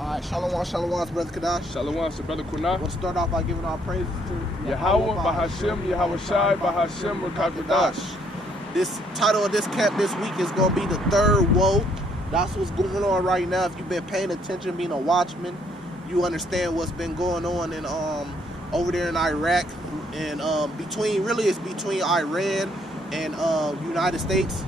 Alright, Shalom, Shalom, brother Kadash. Shalom to brother Kunah. We'll start off by giving our praises to Yahweh, Bahashem, Yahweh Shai, Bahashem, Rakakadash. This title of this camp this week is going to be the Third Woe. That's what's going on right now. If you've been paying attention, being a watchman, you understand what's been going on in over there in Iraq, and it's between Iran and United States.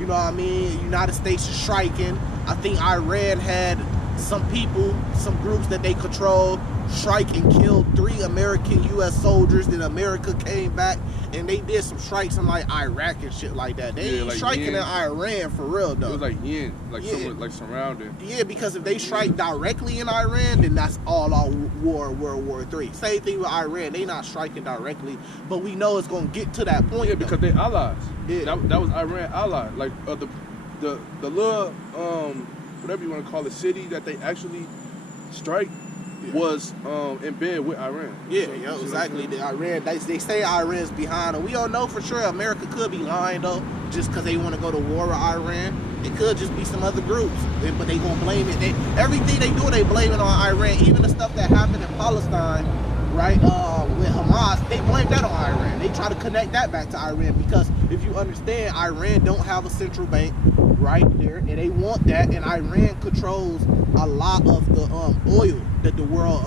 You know what I mean? United States is striking. I think Iran had some people, some groups that they control, strike and killed 3 American U.S. soldiers. Then America came back and they did some strikes in like Iraq and shit like that. They ain't like striking in Iran for real though. It was like someone like surrounded. Yeah, because if they strike directly in Iran, then that's all out war, World War III. Same thing with Iran. They not striking directly, but we know it's gonna get to that point. Yeah, because they allies. Yeah, that was Iran ally. Like the little whatever you want to call it, city that they actually strike was in bed with Iran. Yeah, so, exactly. The Iran, they say Iran's behind them. We don't know for sure. America could be lying though, just because they want to go to war with Iran. It could just be some other groups, but they gonna blame it. Everything they do, they blame it on Iran. Even the stuff that happened in Palestine, right, with Hamas, they blame that on Iran. They try to connect that back to Iran because if you understand, Iran don't have a central bank right there, and they want that, and Iran controls a lot of the oil that the world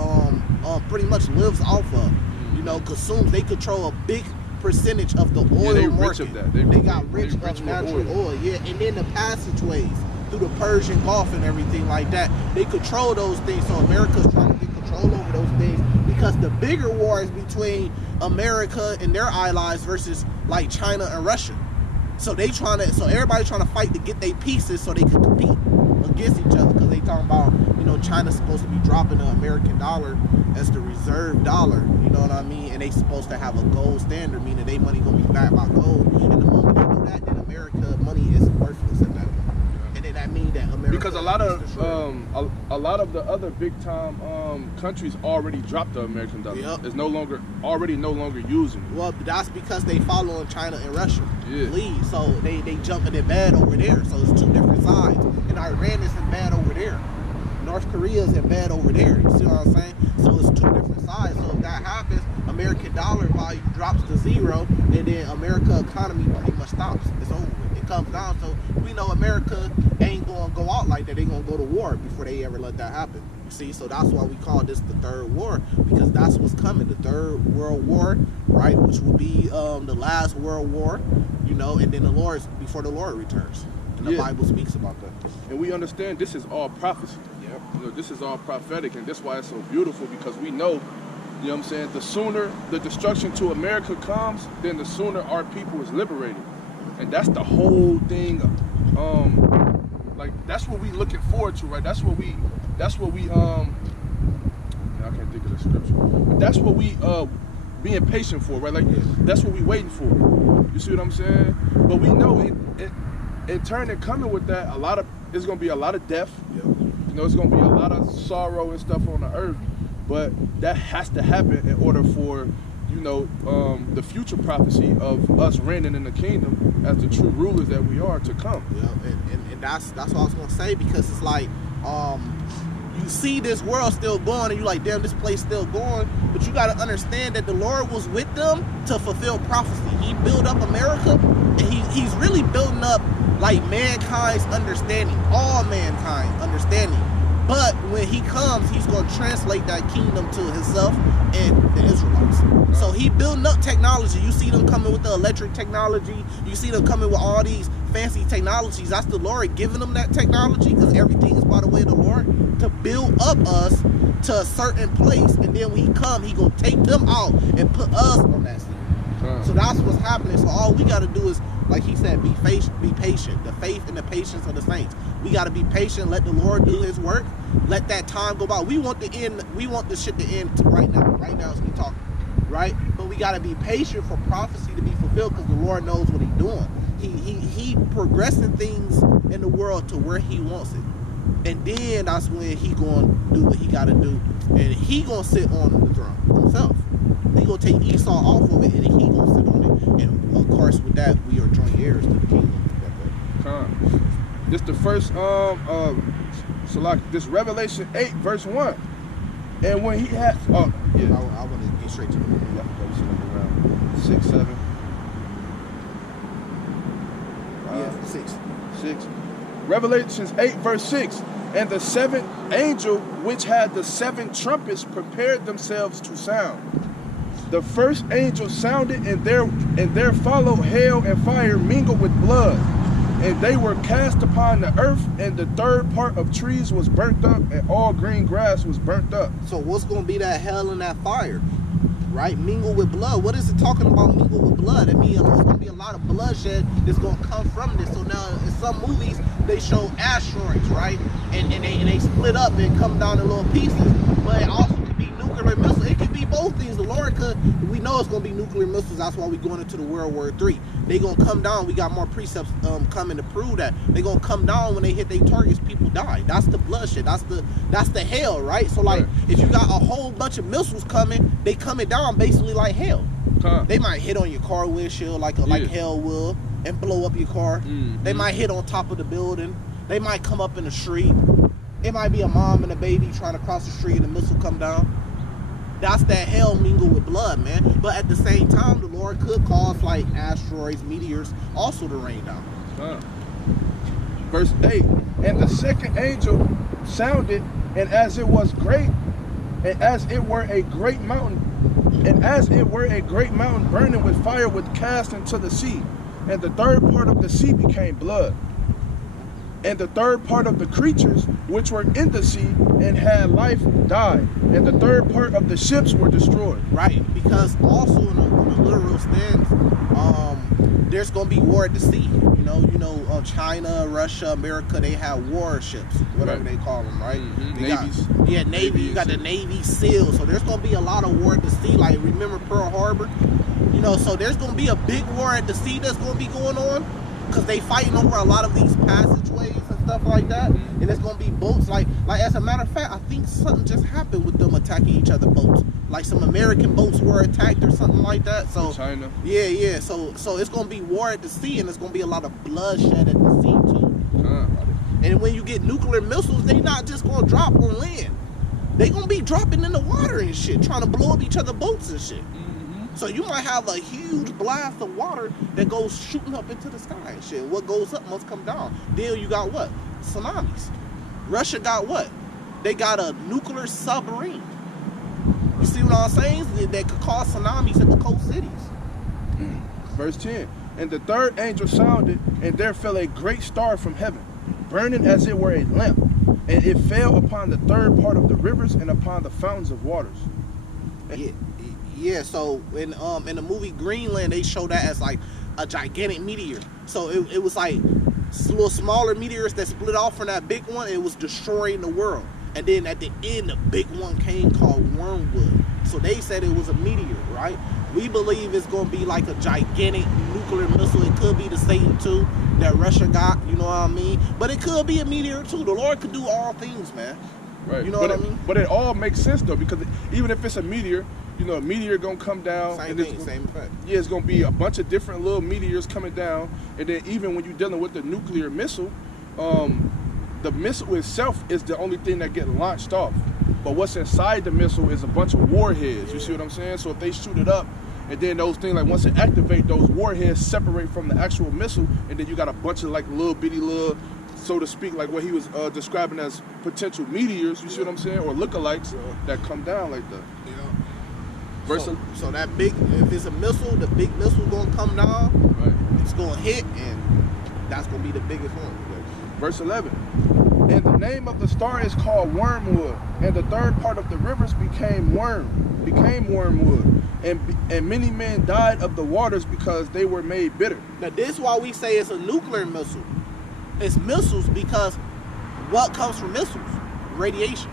pretty much lives off of. You know, consumes. They control a big percentage of the oil market. Rich of that. They got rich of natural oil. Yeah, and then the passageways through the Persian Gulf and everything like that. They control those things. So America's trying to get control over those things because the bigger war is between America and their allies versus like China and Russia. So everybody's trying to fight to get their pieces so they can compete against each other, because they talking about, you know, China's supposed to be dropping the American dollar as the reserve dollar, you know what I mean? And they supposed to have a gold standard, meaning they money gonna be backed by gold. And the moment they do that, then America money is worthless at that point. And then that means that America, because a lot of the other big time countries already dropped the American dollar. Yep. It's no longer using it. Well, that's because they following China and Russia. Lead. So they jumping in bad over there. So it's 2 different sides. And Iran is in bad over there. North Korea is in bad over there. You see what I'm saying? So it's 2 different sides. So if that happens, American dollar value drops to 0, and then America economy pretty much stops. It's over. It comes down. So we know America ain't gonna go out like that. They're gonna go to war before they ever let that happen. You see, so that's why we call this the Third War, because that's what's coming, the Third World War, right? Which will be the last World War, you know, and then before the Lord returns. And the Bible speaks about that. And we understand this is all prophecy. Yep. You know, this is all prophetic, and that's why it's so beautiful, because we know, you know what I'm saying, the sooner the destruction to America comes, then the sooner our people is liberated. And that's the whole thing. Like, that's what we looking forward to, right? That's what we I can't think of the scripture, but that's what we being patient for, right? Like, that's what we waiting for. You see what I'm saying? But we know in turn and coming with that, there's gonna be a lot of death. Yep. You know, it's gonna be a lot of sorrow and stuff on the earth, but that has to happen in order for, you know, the future prophecy of us reigning in the kingdom as the true rulers that we are to come. Yeah, and that's what I was gonna say, because it's like you see this world still going, and you're like, damn, this place still going. But you got to understand that the Lord was with them to fulfill prophecy. He built up America, and he's really building up like mankind's understanding, all mankind understanding. But when he comes, he's going to translate that kingdom to himself and the Israelites. So he building up technology. You see them coming with the electric technology. You see them coming with all these fancy technologies. That's the Lord giving them that technology, because everything is by the way of the Lord, to build up us to a certain place. And then when he come, he going to take them out and put us on that scene. So that's what's happening. So all we got to do is, like he said, be patient. The faith and the patience of the saints. We got to be patient. Let the Lord do his work. Let that time go by. We want the shit to end right now. Right now as we talk, right? But we got to be patient for prophecy to be fulfilled, because the Lord knows what he's doing. He progressing things in the world to where he wants it. And then that's when he going to do what he got to do. And he going to sit on the throne himself. He going to take Esau off of it, and he going to sit on it. And of course, with that, we are joint heirs to the kingdom. This the first So like this Revelation 8 verse 1. And when he had, oh yeah, I want to get straight to the point. Yeah, around 6, 7. Yeah, 6. 6. Revelations 8 verse 6. And the seventh angel, which had the 7 trumpets, prepared themselves to sound. The first angel sounded, and there followed hail and fire mingled with blood. And they were cast upon the earth, and the third part of trees was burnt up, and all green grass was burnt up. So what's going to be that hell and that fire? Right? Mingle with blood. What is it talking about mingle with blood? I mean, there's going to be a lot of bloodshed that's going to come from this. So now in some movies, they show asteroids, right? And they split up and come down in little pieces. But it also could be nuclear missiles. It could be both things. The Lord could, we know it's going to be nuclear missiles. That's why we're going into the World War III. They're going to come down. We got more precepts coming to prove that. They're going to come down when they hit their targets, people die. That's the bloodshed. That's the hell, right? So like, if you got a whole bunch of missiles coming, they coming down basically like hell. They might hit on your car windshield like hell will and blow up your car. They might hit on top of the building. They might come up in the street. It might be a mom and a baby trying to cross the street and the missile come down. That's that hell mingled with blood, man. But at the same time, the Lord could cause like asteroids, meteors also to rain down. Verse 8. And the second angel sounded, and as it was great, and as it were a great mountain, burning with fire, was cast into the sea. And the third part of the sea became blood. And the third part of the creatures which were in the sea and had life died. And the third part of the ships were destroyed. Right, because also in a literal stance, there's going to be war at the sea. You know, China, Russia, America, they have warships, whatever they call them, right? Navies. Navy. You got the Navy SEALs. So there's going to be a lot of war at the sea. Like, remember Pearl Harbor? So there's going to be a big war at the sea that's going to be going on. Because they fighting over a lot of these passageways and stuff like that. And it's going to be boats. Like as a matter of fact, I think something just happened with them attacking each other boats. Like some American boats were attacked or something like that. So China. Yeah. So it's going to be war at the sea, and it's going to be a lot of bloodshed at the sea too. And when you get nuclear missiles, they not just going to drop on land. They going to be dropping in the water and shit, trying to blow up each other boats and shit. So you might have a huge blast of water that goes shooting up into the sky and shit. What goes up must come down. Then you got what? Tsunamis. Russia got what? They got a nuclear submarine. You see what I'm saying? That could cause tsunamis at the coast cities. Verse 10. And the third angel sounded, and there fell a great star from heaven, burning as it were a lamp. And it fell upon the third part of the rivers and upon the fountains of waters. Yeah, so in the movie Greenland, they show that as like a gigantic meteor. So it was like little smaller meteors that split off from that big one. It was destroying the world. And then at the end, the big one came called wormwood. So they said it was a meteor, right? We believe it's going to be like a gigantic nuclear missile. It could be the Satan II that Russia got, you know what I mean? But it could be a meteor too. The Lord could do all things, man. Right. You know what I mean? But it all makes sense though, because even if it's a meteor, a meteor gonna come down. Same thing, same effect. Yeah, it's gonna be a bunch of different little meteors coming down, and then even when you're dealing with the nuclear missile, the missile itself is the only thing that gets launched off. But what's inside the missile is a bunch of warheads. You see what I'm saying? So if they shoot it up, and then those things, like once it activate, those warheads separate from the actual missile, and then you got a bunch of like little bitty little, so to speak, like what he was describing as potential meteors. You see what I'm saying? Or lookalikes that come down like that. So that big, if it's a missile, the big missile gonna come down. Right. It's gonna hit, and that's gonna be the biggest one. Verse 11. And the name of the star is called Wormwood, and the third part of the rivers became wormwood, and many men died of the waters because they were made bitter. Now this is why we say it's a nuclear missile. It's missiles because what comes from missiles? Radiation.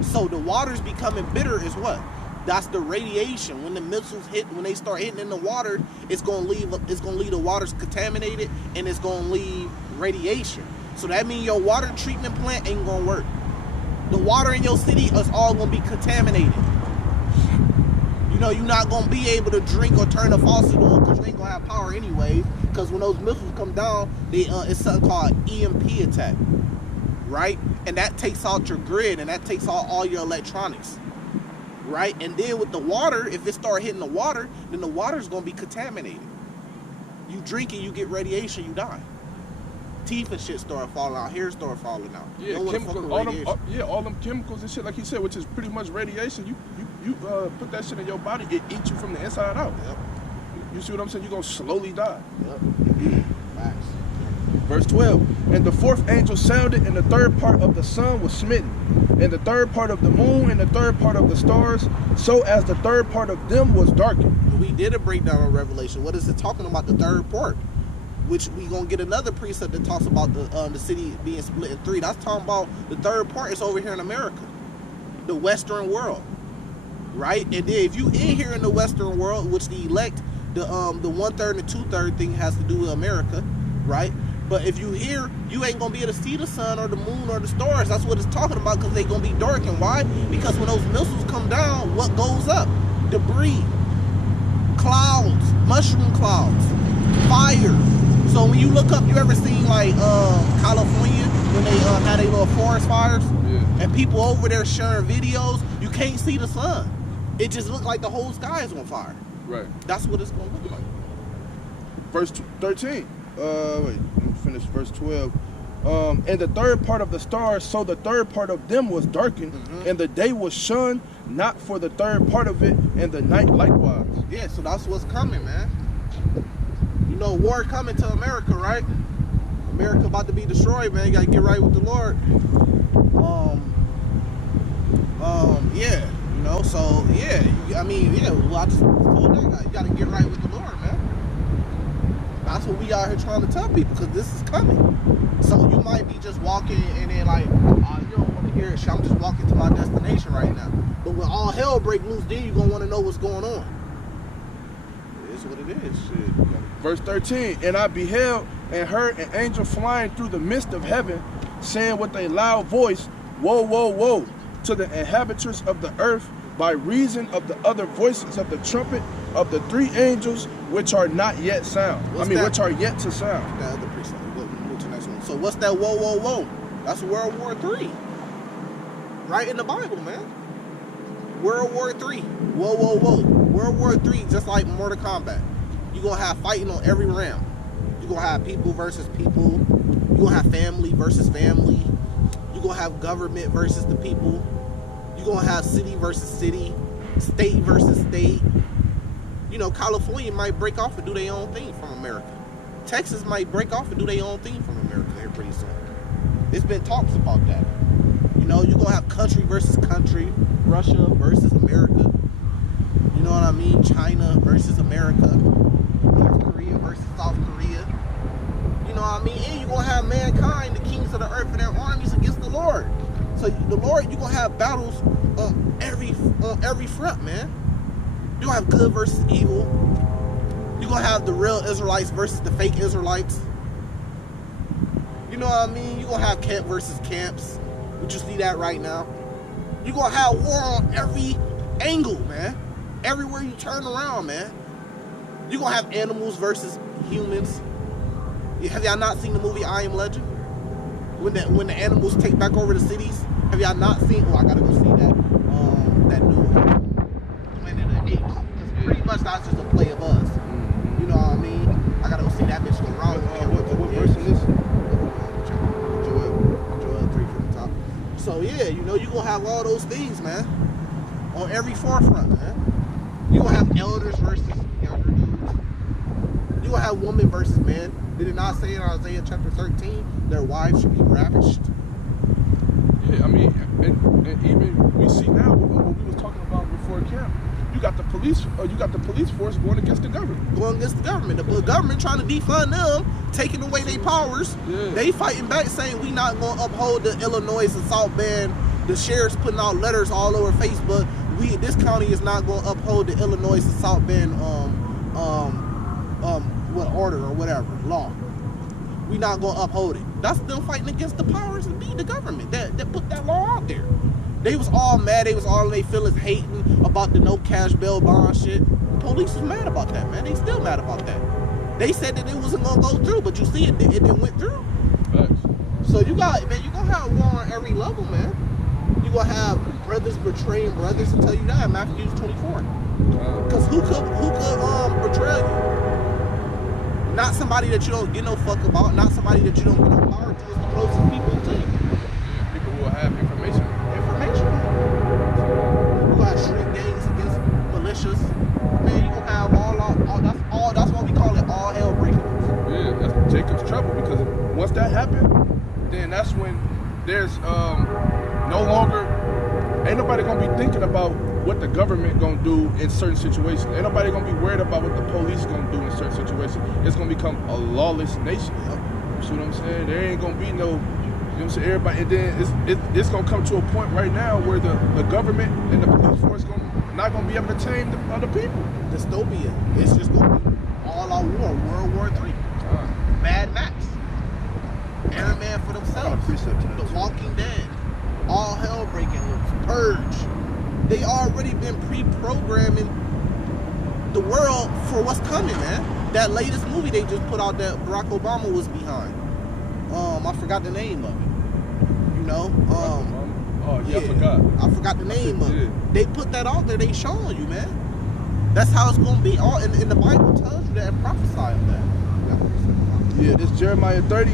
So the waters becoming bitter is what? That's the radiation. When the missiles hit, when they start hitting in the water, it's gonna leave the waters contaminated, and it's gonna leave radiation. So that means your water treatment plant ain't gonna work. The water in your city is all gonna be contaminated. You're not gonna be able to drink or turn the faucet on because you ain't gonna have power anyway. Because when those missiles come down, it's something called EMP attack, right? and that takes out your grid, and that takes out all your electronics, right? And then with the water, if it start hitting the water, then the water is going to be contaminated. You drink it, you get radiation, you die. Teeth and shit start falling out, hair start falling out. Yeah, chemicals, all them chemicals and shit, like he said, which is pretty much radiation. You put that shit in your body, it eats you from the inside out. Yep. You see what I'm saying? You're gonna slowly die. Yep. Facts. Verse 12, and the fourth angel sounded, and the third part of the sun was smitten, and the third part of the moon, and the third part of the stars, so as the third part of them was darkened. We did a breakdown on Revelation. What is it talking about? The third part, which we gonna get another precept that talks about the city being split in three. That's talking about the third part is over here in America, the Western world, right? And then if you in here in the Western world, which the elect, the 1/3 and the 2/3 thing has to do with America, right? But if you here, you ain't gonna be able to see the sun or the moon or the stars. That's what it's talking about, because they gonna be dark. And why? Because when those missiles come down, what goes up? Debris, clouds, mushroom clouds, fire. So when you look up, you ever seen like California when they had their little forest fires? Yeah. And people over there sharing videos, you can't see the sun. It just looks like the whole sky is on fire. Right. That's what it's gonna look like. Verse 13. Wait, let me finish verse 12. And the third part of the stars, so the third part of them was darkened, and the day was shone not for the third part of it, and the night likewise. Yeah, so that's what's coming, man. You know, war coming to America, right? America about to be destroyed, man. You gotta get right with the Lord. Yeah, you know, so yeah, I mean, yeah, well, I just told that guy, you gotta get right with the Lord, man. That's what we out here trying to tell people, because this is coming. So you might be just walking and then like, oh, you don't want to hear it, shit. I'm just walking to my destination right now. But when all hell break loose, then you're gonna want to know what's going on. It is what it is, shit. Verse 13, and I beheld and heard an angel flying through the midst of heaven, saying with a loud voice, woe, woe, woe, to the inhabitants of the earth, by reason of the other voices of the trumpet of the three angels which are not yet sound. Which are yet to sound. That other precept. What's the next one? So what's that whoa, whoa, whoa? That's World War III. Right in the Bible, man. World War III. Whoa, whoa, whoa. World War III, just like Mortal Kombat. You're going to have fighting on every round. You're going to have people versus people. You're going to have family versus family. You're going to have government versus the people. You're going to have city versus city. State versus state. You know, California might break off and do their own thing from America. Texas might break off and do their own thing from America here pretty soon. There's been talks about that. You know, you're going to have country versus country. Russia versus America. You know what I mean? China versus America. North Korea versus South Korea. You know what I mean? And you're going to have mankind, the kings of the earth, and their armies against the Lord. So the Lord, you're going to have battles on every front, man. You're going to have good versus evil. You're going to have the real Israelites versus the fake Israelites. You know what I mean? You're going to have camp versus camps. Would you see that right now? You're going to have war on every angle, man. Everywhere you turn around, man. You're going to have animals versus humans. Have y'all not seen the movie I Am Legend? When the animals take back over the cities? Have y'all not seen? Oh, I gotta go see that. That new Planet of the Apes. Because pretty much that's just a play of us. You know what I mean? I gotta go see that bitch go wrong. What verse is this? Joel 3 from the top. So yeah, you know, you're gonna have all those things, man. On every forefront, man. You're gonna have elders versus younger dudes. You're gonna have woman versus man. Did it not say in Isaiah chapter 13 their wives should be ravished? Yeah, I mean, and even we see now what we was talking about before camp. You got the police force going against the government. Going against the government. The government trying to defund them, taking away their powers. Yeah. They fighting back, saying we not gonna uphold the Illinois assault ban. The sheriff's putting out letters all over Facebook. This county is not gonna uphold the Illinois assault ban order or whatever law. We not gonna uphold it. That's them fighting against the powers that be the government that put that law out there. They was all mad. They was all in their feelings hating about the no cash bail bond shit. The police was mad about that, man. They still mad about that. They said that it wasn't gonna go through, but you see it didn't went through. Facts. So you gonna have war on every level, man. You gonna have brothers betraying brothers to tell you that, Matthew 24. Because who could betray you? Not somebody that you don't get no fuck about, not somebody that you don't get no power to. It's the closest people to you. Yeah, people who will have information. You gonna have street gangs against militias. Man, you gonna have that's why we call it all hell breaking loose. Yeah, that's Jacob's trouble, because once that happened, then that's when there's no longer, ain't nobody gonna be thinking about what the government gonna do in certain situations. Ain't nobody gonna be worried about what the police gonna do in certain situations. It's gonna become a lawless nation. You see what I'm saying? There ain't gonna be no, you know what I'm saying, everybody, and then it's gonna come to a point right now where the government and the police force not gonna be able to tame the other people. Dystopia. It's just gonna be all out war, World War III. Mad Max. Every man for themselves. The Walking Dead. All hell breaking loose. Purge. They already been pre-programming the world for what's coming, man. That latest movie they just put out that Barack Obama was behind. I forgot the name of it. You know? I forgot. I forgot the name of it. They put that out there, they showing you, man. That's how it's gonna be. All and the Bible tells you that and prophesies that. Yeah, this Jeremiah 30,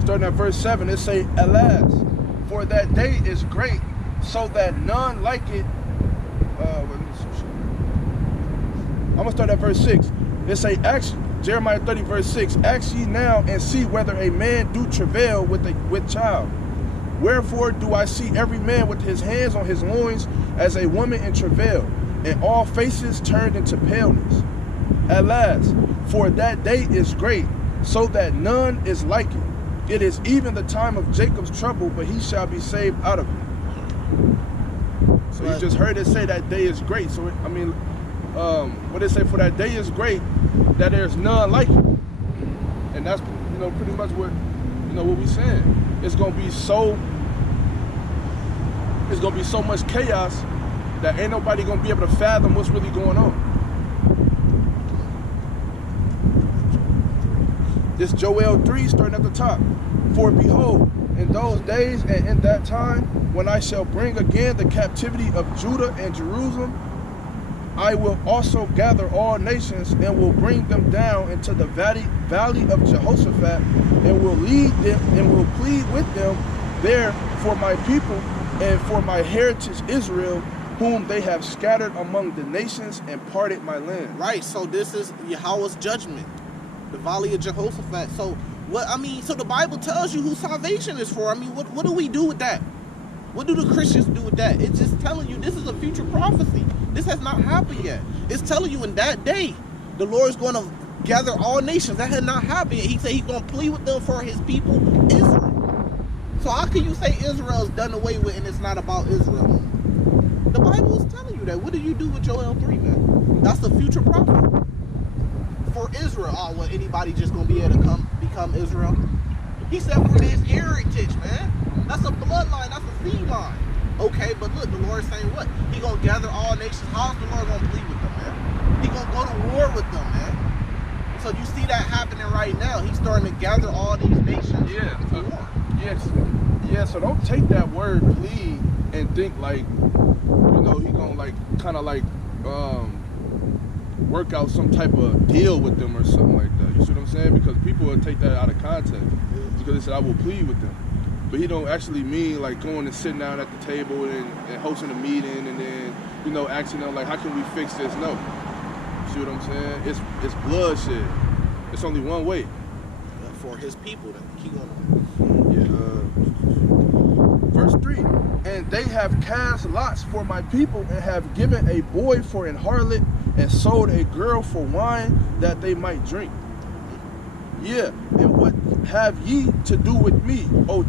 starting at verse 7, it say, Alas, for that day is great, so that none like it. I'm gonna start at verse 6. It say, Jeremiah 30, verse 6, Ask ye now and see whether a man do travail with child. Wherefore do I see every man with his hands on his loins as a woman in travail, and all faces turned into paleness. Alas, for that day is great, so that none is like it. It is even the time of Jacob's trouble, but he shall be saved out of it. So you just heard it say that day is great. So I mean, what they say, for that day is great, that there's none like it. And that's, you know, pretty much what, you know, what we saying. It's gonna be so much chaos that ain't nobody gonna be able to fathom what's really going on. This Joel 3 starting at the top. For behold, in those days and in that time, when I shall bring again the captivity of Judah and Jerusalem, I will also gather all nations and will bring them down into the valley of Jehoshaphat, and will lead them and will plead with them there for my people and for my heritage Israel, whom they have scattered among the nations and parted my land. Right, so this is Yahweh's judgment. The valley of Jehoshaphat. So so the Bible tells you who salvation is for. I mean, what do we do with that? What do the Christians do with that? It's just telling you this is a future prophecy. This has not happened yet. It's telling you in that day, the Lord is going to gather all nations. That had not happened yet. He said he's going to plead with them for his people, Israel. So how can you say Israel is done away with and it's not about Israel? The Bible is telling you that. What do you do with Joel 3, man? That's the future prophecy. For Israel, anybody just gonna be able to become Israel? He said for his heritage, man. That's a bloodline, that's a seed line. Okay, but look, the Lord's saying what? He gonna gather all nations. How's the Lord gonna plead with them, man? He gonna go to war with them, man. So you see that happening right now. He's starting to gather all these nations for war. Yeah, so don't take that word plead and think like, you know, he gonna like kind of like work out some type of deal with them or something like that. You see what I'm saying? Because people will take that out of context. Because they said, I will plead with them. But he don't actually mean like going and sitting down at the table and hosting a meeting and then, you know, asking them like, how can we fix this? No. You see what I'm saying? It's bloodshed. It's only one way. For his people, then keep on. Verse 3, and they have cast lots for my people and have given a boy for an harlot and sold a girl for wine that they might drink. Yeah, and what have ye to do with me, O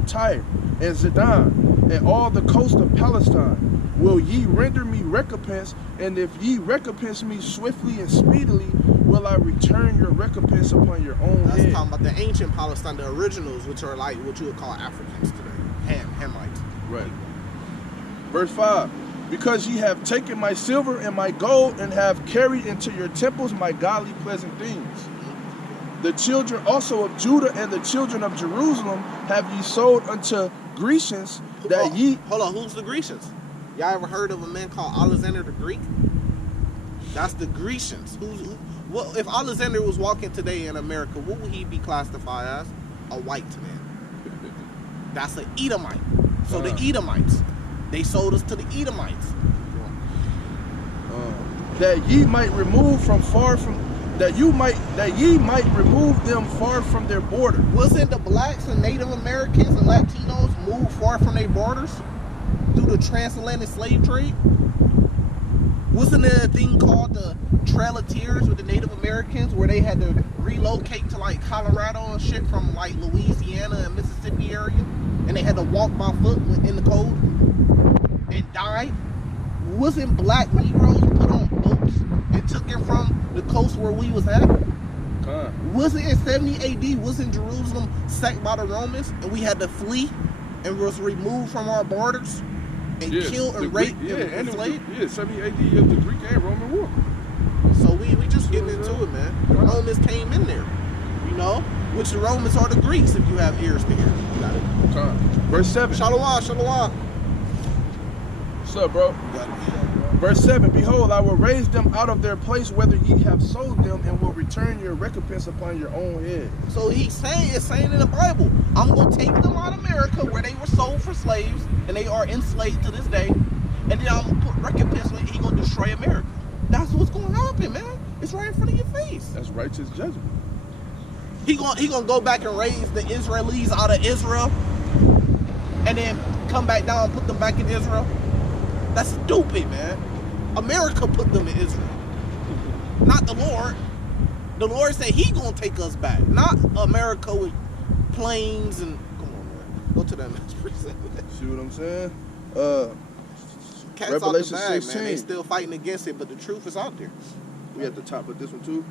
Tyre and Zidon, and all the coast of Palestine? Will ye render me recompense? And if ye recompense me swiftly and speedily, will I return your recompense upon your own head? That's talking about the ancient Palestine, the originals, which are like what you would call Africans today. Hamites. Right. Verse 5. Because ye have taken my silver and my gold and have carried into your temples my godly pleasant things. The children also of Judah and the children of Jerusalem have ye sold unto Grecians, that ye... Hold on, who's the Grecians? Y'all ever heard of a man called Alexander the Greek? That's the Grecians. What if Alexander was walking today in America, what would he be classified as? A white man. That's an Edomite. So the Edomites, they sold us to the Edomites. That ye might remove them far from their border. Wasn't the blacks and Native Americans and Latinos moved far from their borders through the transatlantic slave trade? Wasn't there a thing called the Trail of Tears with the Native Americans where they had to relocate to like Colorado and shit from like Louisiana and Mississippi area, and they had to walk by foot in the cold and die? Wasn't black Negroes put on boats and took it from the coast where we was at? Wasn't in 70 AD, wasn't Jerusalem sacked by the Romans and we had to flee and was removed from our borders and killed and raped and enslaved? Yeah, 70 AD is the Greek and Roman War. So we just getting into it, man. The Romans came in there, you know? Which the Romans are the Greeks if you have ears to hear. You got it. Verse 7. Shalom, shalom. What's up, bro? Verse 7, behold, I will raise them out of their place, whether ye have sold them, and will return your recompense upon your own head. So it's saying in the Bible, I'm going to take them out of America where they were sold for slaves, and they are enslaved to this day, and then I'm going to put recompense on it, he going to destroy America. That's what's going to happen, man. It's right in front of your face. That's righteous judgment. He gonna go back and raise the Israelis out of Israel, and then come back down and put them back in Israel. That's stupid, man. America put them in Israel, not the Lord. The Lord said he gonna take us back, not America with planes and... Come on, man. Go to that next precinct. See what I'm saying? Cats Revelation out the bag, 16. man. They still fighting against it, but the truth is out there. We at the top of this one too?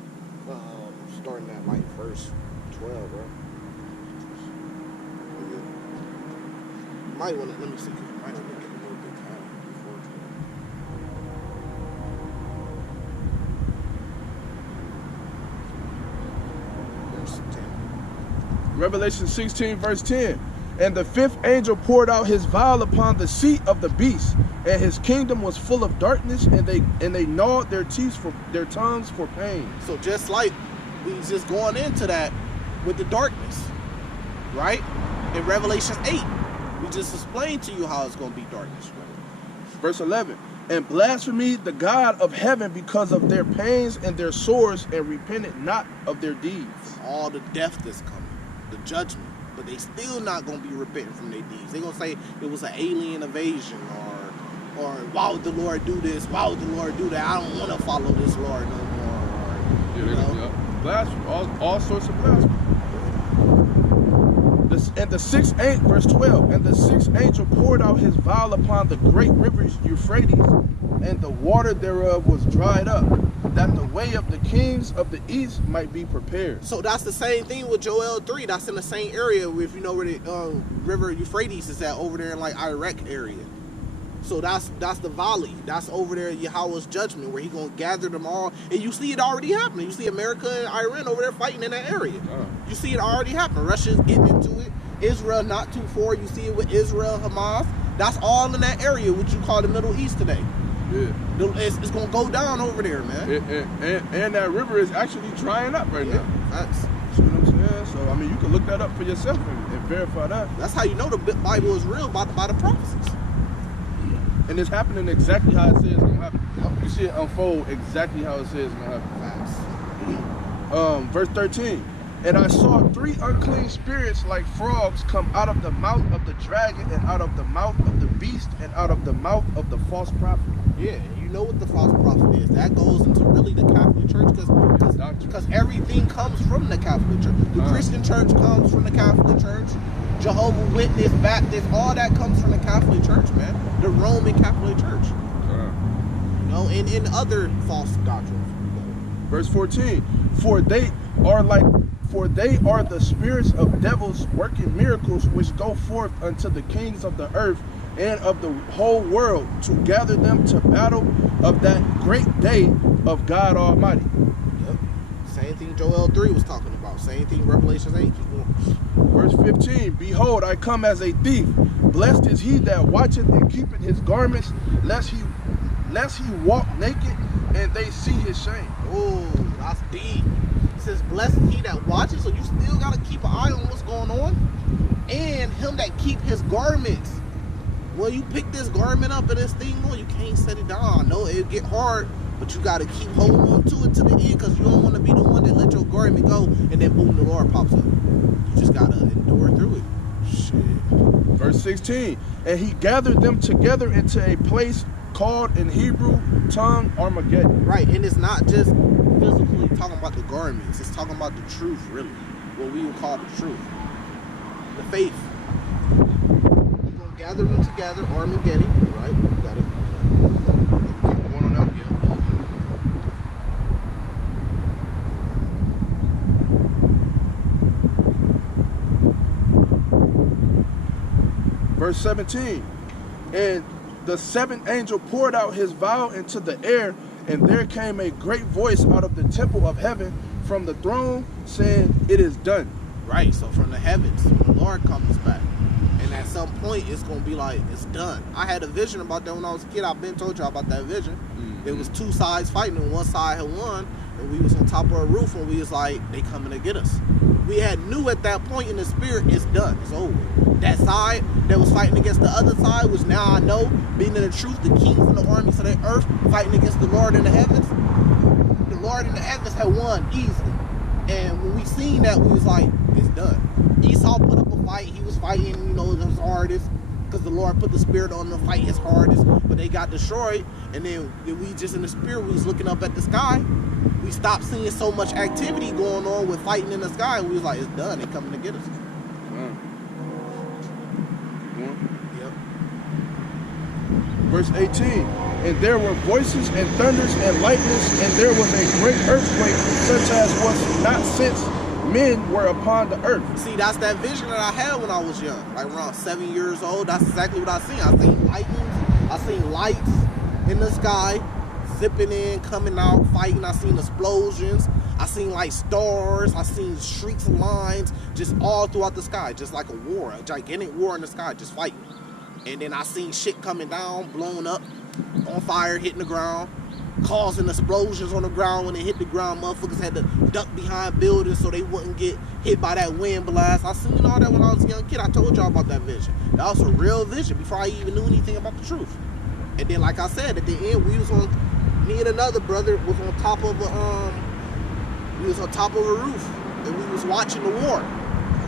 Starting at like verse 12, bro. You might want to, let me see, 'cause you might want to get a little bit time before 12. Verse 10. Revelation 16, verse 10. And the fifth angel poured out his vial upon the seat of the beast, and his kingdom was full of darkness, and they gnawed their teeth for their tongues for pain. So just like we just going into that with the darkness, right? In Revelation 8, we just explained to you how it's going to be darkness. Right? Verse 11. And blasphemy the God of heaven because of their pains and their sores, and repented not of their deeds. All the death that's coming, the judgment. But they still not going to be repenting from their deeds. They're going to say it was an alien invasion, or why would the Lord do this? Why would the Lord do that? I don't want to follow this Lord no more. Blasphemy, all sorts of blasphemy. And the sixth angel, verse 12, and the sixth angel poured out his vial upon the great rivers Euphrates, and the water thereof was dried up, that the way of the kings of the east might be prepared. So that's the same thing with Joel 3. That's in the same area, if you know where the river Euphrates is at, over there in like Iraq area. So that's the valley. That's over there, Yahweh's judgment, where he gonna gather them all. And you see it already happening. You see America and Iran over there fighting in that area. You see it already happening. Russia's getting into it. Israel not too far. You see it with Israel, Hamas. That's all in that area, what you call the Middle East today. Yeah. It's gonna go down over there, man. And that river is actually drying up right now. Facts. See what I'm saying? So I mean, you can look that up for yourself and verify that. That's how you know the Bible is real, by the prophecies. And it's happening exactly how it says it's gonna happen. You see it unfold exactly how it says it's gonna happen. Facts. Verse 13. And I saw 3 unclean spirits like frogs come out of the mouth of the dragon, and out of the mouth of the beast, and out of the mouth of the false prophet. Yeah, you know what the false prophet is. That goes into really the Catholic Church, because everything comes from the Catholic Church. The Christian Church comes from the Catholic Church. Jehovah's Witness, Baptist, all that comes from the Catholic Church, man. The Roman Catholic Church. You know, and in other false doctrines. Verse 14. For they are the spirits of devils working miracles, which go forth unto the kings of the earth and of the whole world, to gather them to battle of that great day of God Almighty. Yep. Same thing Joel 3 was talking about. Same thing Revelation 8. Keep going. Verse 15, behold, I come as a thief. Blessed is he that watcheth and keepeth his garments, lest he walk naked and they see his shame. Oh, that's deep. It says, blessed is he that watches, so you still got to keep an eye on what's going on. And him that keep his garments. Well, you pick this garment up and this thing on, you can't set it down. I know it'll get hard, but you got to keep holding on to it to the end, because you don't want to be the one that let your garment go and then boom, the Lord pops up. You just got to endure through it. Shit. Verse 16, and he gathered them together into a place called in Hebrew tongue Armageddon. Right, and it's not just physically talking about the garments. It's talking about the truth, really. What we would call the truth. The faith. We're going to gather them together, Armageddon, right? You got it. Keep going on up here. Verse 17, and the seventh angel poured out his vial into the air, and there came a great voice out of the temple of heaven from the throne, saying, it is done. Right, so from the heavens, when the Lord comes back. And at some point, it's going to be like, it's done. I had a vision about that when I was a kid. I've been told y'all about that vision. Mm-hmm. It was two sides fighting, and one side had won, and we was on top of a roof, and we was like, they coming to get us. We had knew at that point in the spirit, it's done, it's over. That side that was fighting against the other side, which now I know, being in the truth, the kings and the armies of the earth, fighting against the Lord in the heavens. The Lord in the heavens had won easily. And when we seen that, we was like, it's done. Esau put up a fight. He was fighting, you know, his hardest, because the Lord put the spirit on them to fight his hardest, but they got destroyed. And then we just in the spirit, we was looking up at the sky. We stopped seeing so much activity going on with fighting in the sky. We was like, it's done. They coming to get us. Yep. Verse 18, and there were voices and thunders and lightnings, and there was a great earthquake, such as was not since men were upon the earth. See, that's that vision that I had when I was young, like around 7 years old. That's exactly what I seen. I seen lightnings, I seen lights in the sky, zipping in, coming out, fighting. I seen explosions. I seen like stars. I seen streaks and lines just all throughout the sky, just like a war, a gigantic war in the sky, just fighting. And then I seen shit coming down, blown up, on fire, hitting the ground, causing explosions on the ground. When they hit the ground, motherfuckers had to duck behind buildings so they wouldn't get hit by that wind blast. I seen all that when I was a young kid. I told y'all about that vision. That was a real vision before I even knew anything about the truth. And then, like I said, at the end, we was on, me and another brother was on top of a, roof, and we was watching the war.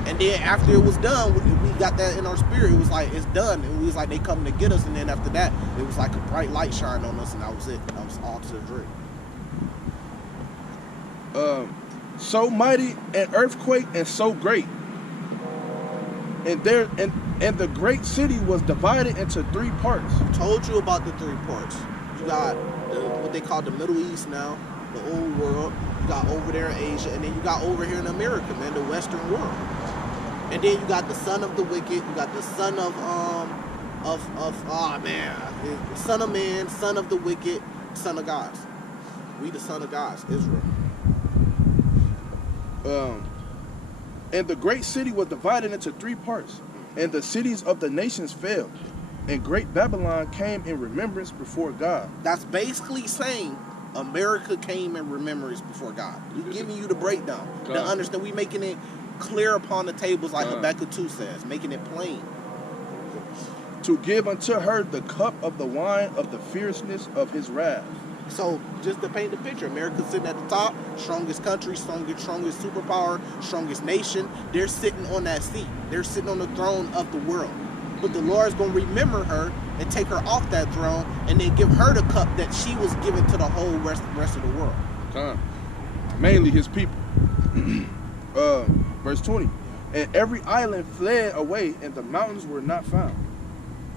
And then after it was done, we got that in our spirit. It was like, it's done. And we was like, they coming to get us. And then after that, it was like a bright light shine on us, and that was it. That was all to the dream. So mighty an earthquake and so great. And the great city was divided into 3 parts. I told you about the 3 parts. You got what they call the Middle East now, the old world. You got over there in Asia, and then you got over here in America, man, the Western world. And then you got the son of the wicked. You got the son of son of man, son of the wicked, son of gods. We the son of gods, Israel. And the great city was divided into 3 parts, and the cities of the nations fell, and great Babylon came in remembrance before God. That's basically saying America came in remembrance before God. We're giving you the breakdown. To understand, we making it clear upon the tables, like Habakkuk 2 says, making it plain. To give unto her the cup of the wine of the fierceness of his wrath. So, just to paint the picture, America's sitting at the top, strongest country, strongest superpower, strongest nation. They're sitting on that seat. They're sitting on the throne of the world. But the Lord's going to remember her and take her off that throne, and then give her the cup that she was given to the whole rest of the world. Mainly his people. Verse 20. And every island fled away, and the mountains were not found.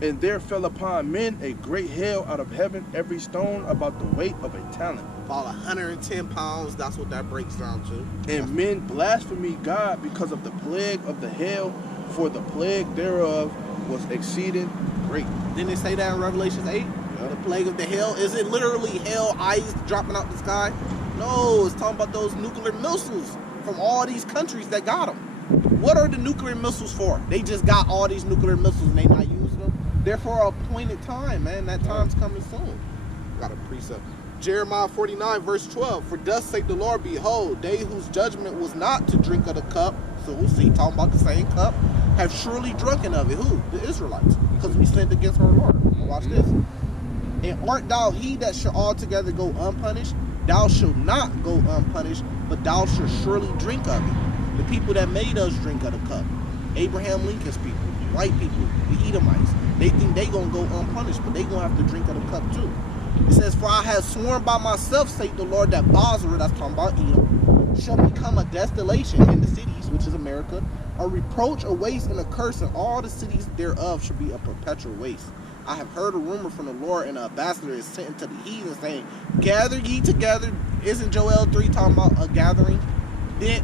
And there fell upon men a great hail out of heaven, every stone about the weight of a talent. About 110 pounds, that's what that breaks down to. And men blaspheme God because of the plague of the hail, for the plague thereof was exceeding great. Didn't it say that in Revelation 8? Yeah. The plague of the hail? Is it literally hail, ice dropping out the sky? No, it's talking about those nuclear missiles from all these countries that got them. What are the nuclear missiles for? They just got all these nuclear missiles and they not using them. They're for a appointed time, man. That time's coming soon. Got a precept. Jeremiah 49, verse 12. For thus saith the Lord, behold, they whose judgment was not to drink of the cup, so we'll see, talking about the same cup, have surely drunken of it. Who? The Israelites. Because we sinned against our Lord. Watch this. And art thou he that shall altogether go unpunished? Thou shalt not go unpunished, but thou shalt surely drink of it. The people that made us drink of the cup. Abraham Lincoln's people, white people, the Edomites. They think they gonna go unpunished, but they gonna have to drink of the cup too. It says, for I have sworn by myself, saith the Lord, that Basra, that's talking about Edom, shall become a desolation in the cities, which is America, a reproach, a waste, and a curse, and all the cities thereof shall be a perpetual waste. I have heard a rumor from the Lord, and an ambassador is sent to the heathen, saying, gather ye together. Isn't Joel 3 talking about a gathering? Then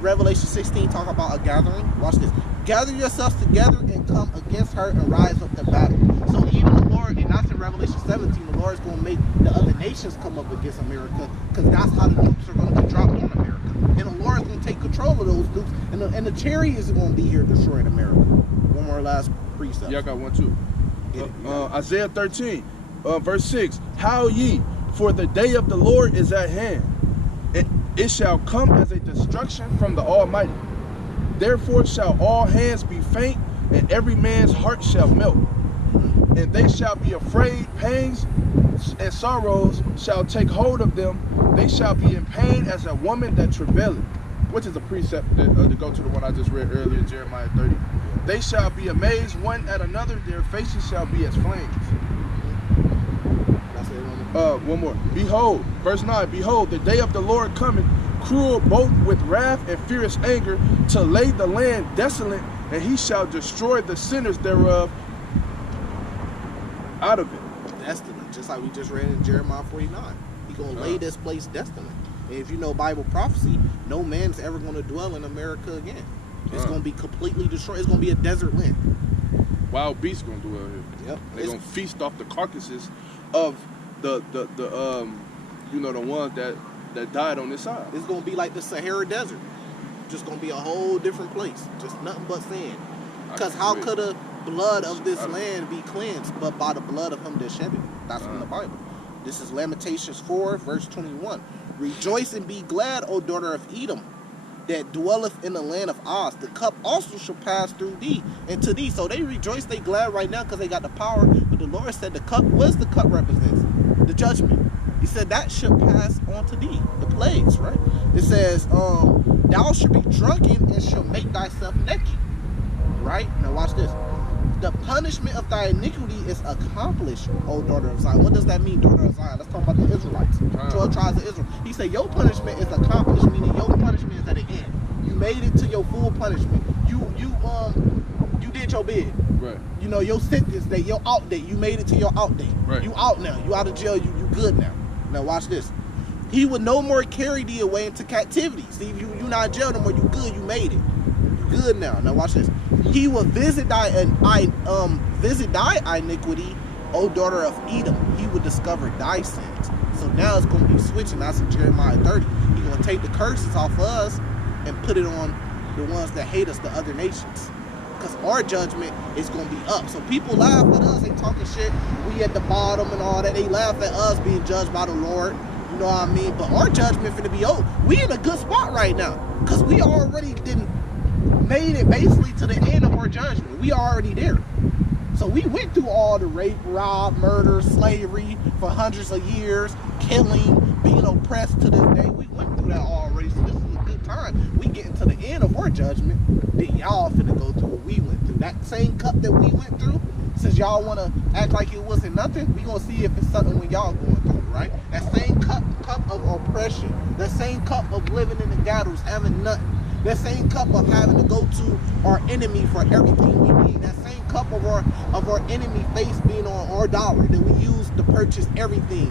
Revelation 16 talking about a gathering? Watch this. Gather yourselves together and come against her and rise up to battle. So even the Lord, and that's in Revelation 17, the Lord is going to make the other nations come up against America, because that's how the nukes are going to be dropped on America. And the Lord is going to take control of those nukes, and the chariots are going to be here destroying America. One more last precept. Yeah, I got one too. Isaiah 13, verse 6. How ye, for the day of the Lord is at hand. It shall come as a destruction from the Almighty. Therefore shall all hands be faint, and every man's heart shall melt. And they shall be afraid, pangs and sorrows shall take hold of them. They shall be in pain as a woman that travaileth. Which is a precept to go to the one I just read earlier, Jeremiah 30. They shall be amazed one at another, their faces shall be as flames. One more. Behold, verse 9, behold, the day of the Lord cometh, cruel both with wrath and fierce anger, to lay the land desolate, and he shall destroy the sinners thereof out of it. Desolate, just like we just read in Jeremiah 49. He's going to lay this place desolate. And if you know Bible prophecy, no man's ever going to dwell in America again. It's going to be completely destroyed. It's going to be a desert land. Wild beasts going to dwell here. Yep. They're going to feast off the carcasses of the ones that died on this side. It's going to be like the Sahara Desert. Just going to be a whole different place. Just nothing but sand. Because how could the blood of this land be cleansed but by the blood of him that shed it? That's from the Bible. This is Lamentations 4, verse 21. Rejoice and be glad, O daughter of Edom, that dwelleth in the land of Oz. The cup also shall pass through thee and to thee. So they rejoice, they glad right now because they got the power. But the Lord said the cup, what does the cup represents? The judgment. He said that should pass on to thee. The plagues, right? It says, thou shalt be drunken and shalt make thyself naked. Right? Now watch this. The punishment of thy iniquity is accomplished, O daughter of Zion. What does that mean, daughter of Zion? Let's talk about the Israelites. 12 tribes of Israel. He said your punishment is accomplished, meaning your punishment is at the end. You made it to your full punishment. You did your bid. Right. You know, your sentence date, your out date. You made it to your out date. Right. You out now. You out of jail. You good now. Now watch this. He would no more carry thee away into captivity. See, you not in jail no more. You good. You made it. You good now. Now watch this. He will visit thy iniquity, O daughter of Edom. He will discover thy sins. So now it's going to be switching. That's in Jeremiah 30. He's going to take the curses off of us and put it on the ones that hate us, the other nations. Because our judgment is going to be up. So people laugh at us. They talking shit. We at the bottom and all that. They laugh at us being judged by the Lord. You know what I mean? But our judgment finna be over. We in a good spot right now. Because we already made it basically to the end of our judgment. We already there. So we went through all the rape, rob, murder, slavery for hundreds of years, killing, being oppressed to this day. We went through that already. So this is a good time. We getting to the end of our judgment. Then y'all finna go through what we went through. That same cup that we went through, since y'all want to act like it wasn't nothing, we gonna see if it's something when y'all going through, right? That same cup of oppression, that same cup of living in the ghettos, having nothing, that same cup of having to go to our enemy for everything we need, that same cup of our enemy face being on our dollar that we use to purchase everything,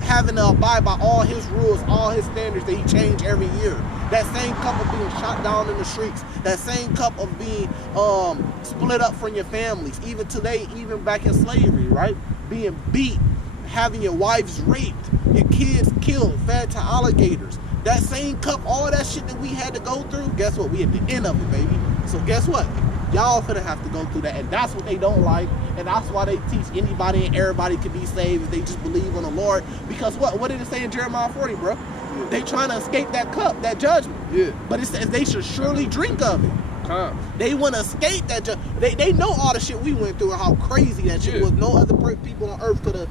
having to abide by all his rules, all his standards that he changed every year. That same cup of being shot down in the streets. That same cup of being split up from your families. Even today, even back in slavery, right? Being beat, having your wives raped, your kids killed, fed to alligators. That same cup, all that shit that we had to go through, guess what? We at the end of it, baby. So guess what? Y'all finna have to go through that, and that's what they don't like, and that's why they teach anybody and everybody can be saved if they just believe on the Lord. Because what did it say in Jeremiah 40, bro? Yeah. They trying to escape that cup, that judgment. Yeah. But it says they should surely drink of it. They want to escape that. They know all the shit we went through and how crazy that shit was. No other people on earth could have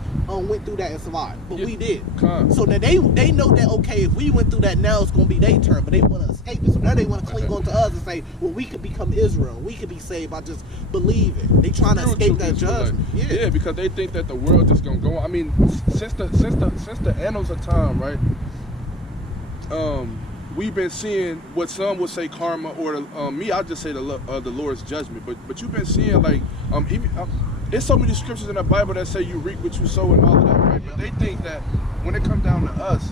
went through that and survived, but we did. So now they know that, okay, if we went through that, now it's gonna be their turn. But they want to escape it. So now they want to cling on to us and say, well, we could become Israel. We could be saved by just believing. They trying to escape that judgment. Yeah, because they think that the world just gonna go on. I mean, since the annals of time, right? We've been seeing what some would say karma, or me, I'll just say the Lord's judgment. But you've been seeing like there's so many scriptures in the Bible that say you reap what you sow and all of that, right? But they think that when it comes down to us,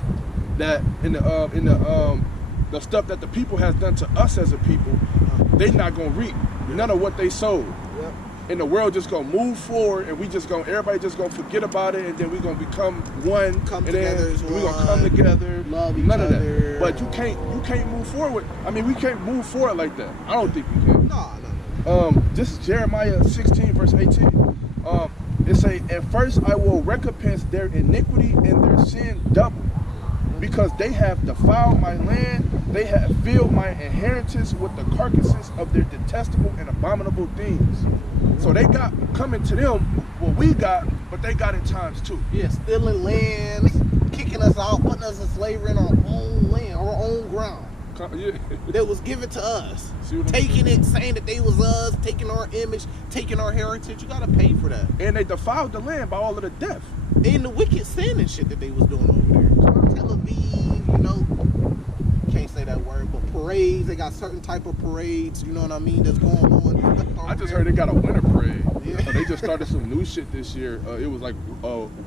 that in the stuff that the people has done to us as a people, they not gonna reap none of what they sowed. Yep. And the world just gonna move forward, and everybody just gonna forget about it, and then we gonna become one. We gonna come together. Love each none other. of that. But you can't move forward. I mean, we can't move forward like that. I don't think we can. No. This is Jeremiah 16 verse 18. It say, "At first I will recompense their iniquity and their sin double, because they have defiled my land, they have filled my inheritance with the carcasses of their detestable and abominable things." So they got coming to them what we got, but they got it times two. Yeah, stealing lands, kicking us out, putting us in slavery in our own land, our own ground. Yeah. That was given to us. Taking it, saying that they was us, taking our image, taking our heritage. You gotta pay for that. And they defiled the land by all of the death. And the wicked sin and shit that they was doing over there. Tel Aviv, you know, can't say that word, but parades, they got certain type of parades, you know what I mean, that's going on. I just heard they got a winter parade. Yeah. They just started some new shit this year. It was like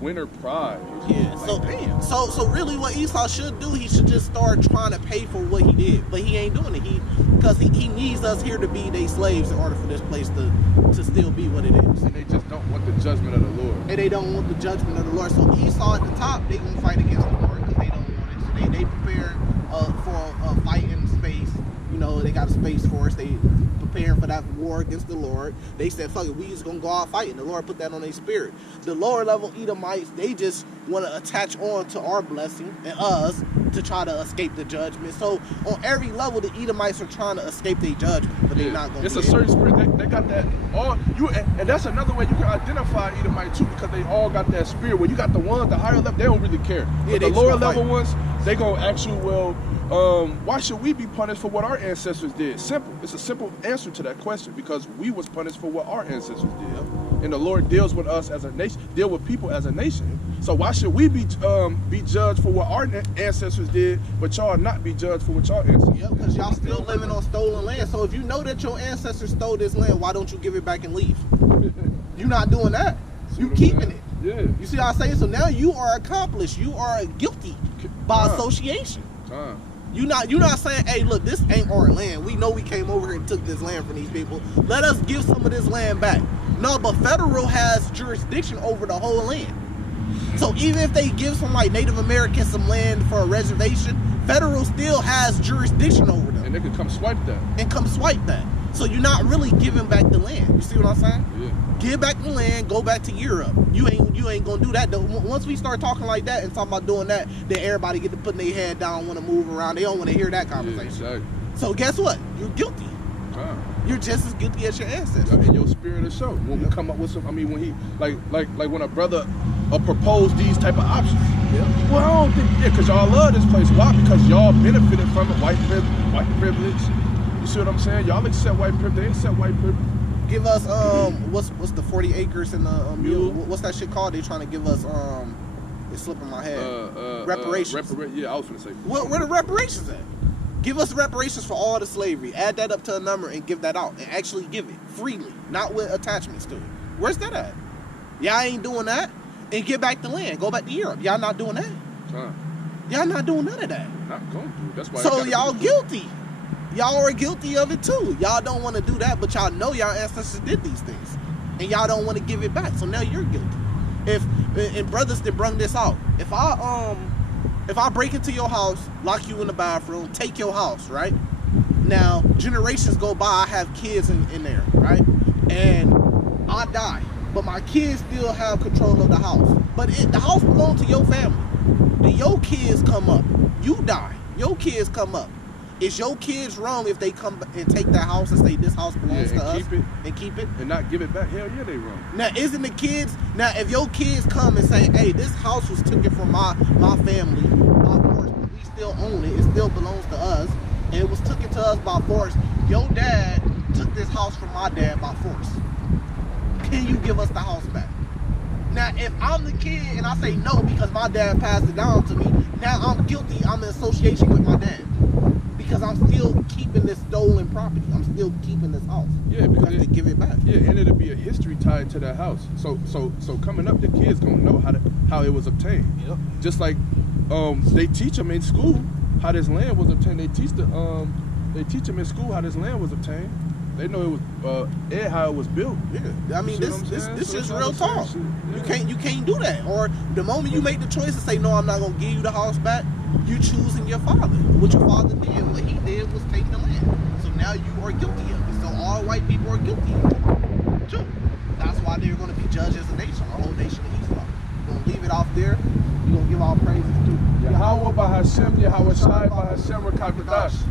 winter pride. Yeah, so really what Esau should do, he should just start trying to pay for what he did. But he ain't doing it. Because he needs us here to be their slaves in order for this place to still be what it is. And they just don't want the judgment of the Lord. And they don't want the judgment of the Lord. So Esau at the top, they gonna fight against the Lord because they don't want it. So they prepare for a fight in space. You know, they got a space force. They preparing for that war against the Lord. They said, fuck it, we just gonna go out fighting. The Lord put that on their spirit. The lower level Edomites, they just want to attach on to our blessing and us to try to escape the judgment. So on every level, the Edomites are trying to escape their judgment, but they're not gonna. It's a certain spirit. They got that and that's another way you can identify Edomite too, because they all got that spirit. Where you got the ones, the higher level, they don't really care. Yeah, but the lower level ones, they gonna ask you, well, why should we be punished for what our ancestors did? Simple. It's a simple answer to that question, because we was punished for what our ancestors did, and the Lord deals with us as a nation, deal with people as a nation. So why should we be judged for what our ancestors did, but y'all not be judged for what y'all ancestors did? Because y'all still living on stolen land. So if you know that your ancestors stole this land, why don't you give it back and leave? You're not doing that. You keeping it. Yeah. You see how I say it? So now you are accomplished. You are guilty by association. You're not saying, hey, look, this ain't our land. We know we came over here and took this land from these people. Let us give some of this land back. No, but federal has jurisdiction over the whole land. So even if they give some like Native Americans some land for a reservation, federal still has jurisdiction over them. And they can come swipe that. So you're not really giving back the land. You see what I'm saying? Yeah. Give back the land, go back to Europe. You ain't gonna do that. Once we start talking like that and talking about doing that, then everybody get to putting their head down, want to move around. They don't want to hear that conversation. Yeah, exactly. So guess what? You're guilty. You're just as guilty as your ancestors. And your spirit is show. When we come up with some, I mean, when he like when a brother proposed these type of options. Yeah. Well, I don't think, because y'all love this place. Why? Because y'all benefited from it. White privilege. You see what I'm saying? Y'all accept white privilege. They accept white privilege. Give us what's the 40 acres in the mule? What's that shit called? They trying to give us it's slipping my head. Reparations. Yeah, I was gonna say. Where the reparations at? Give us reparations for all the slavery. Add that up to a number and give that out, and actually give it freely, not with attachments to it. Where's that at? Y'all ain't doing that. And get back the land. Go back to Europe. Y'all not doing that. Y'all not doing none of that. Not going to. That's why. So y'all guilty. Y'all are guilty of it too. Y'all don't want to do that, but y'all know y'all ancestors did these things, and y'all don't want to give it back. So now you're guilty. if and brothers that brung this out, if I break into your house, lock you in the bathroom, take your house, right? Now generations go by, I have kids in there, right? And I die, but my kids still have control of the house. But the house belongs to your family. Then your kids come up, you die, your kids come up. Is your kids wrong if they come and take that house and say this house belongs to us and keep it and not give it back? Hell yeah, they wrong. Now isn't the kids, now if your kids come and say, hey, this house was taken from my family by force, but we still own it, it still belongs to us, and it was taken to us by force, your dad took this house from my dad by force, can you give us the house back? Now if I'm the kid and I say no because my dad passed it down to me, now I'm guilty, I'm in association with my dad. Because I'm still keeping this stolen property. I'm still keeping this house. Yeah, because I have to give it back. Yeah, and it'll be a history tied to that house. So coming up, the kids gonna know how it was obtained. Yep. Just like they teach them in school how this land was obtained. They teach them in school how this land was obtained. They know it was and how it was built. Yeah, I mean this is real talk. Yeah. You can't do that. Or the moment you make the choice to say no, I'm not gonna give you the house back, you choosing your father. What your father did, what he did was take the land. So now you are guilty of it. So all white people are guilty of it too. That's why they're gonna be judged as a nation, a whole nation of Islam. We're gonna leave it off there. We're gonna give all praises to Yahweh Bahashem, Yahweh Shai Bahashem Rakakadash.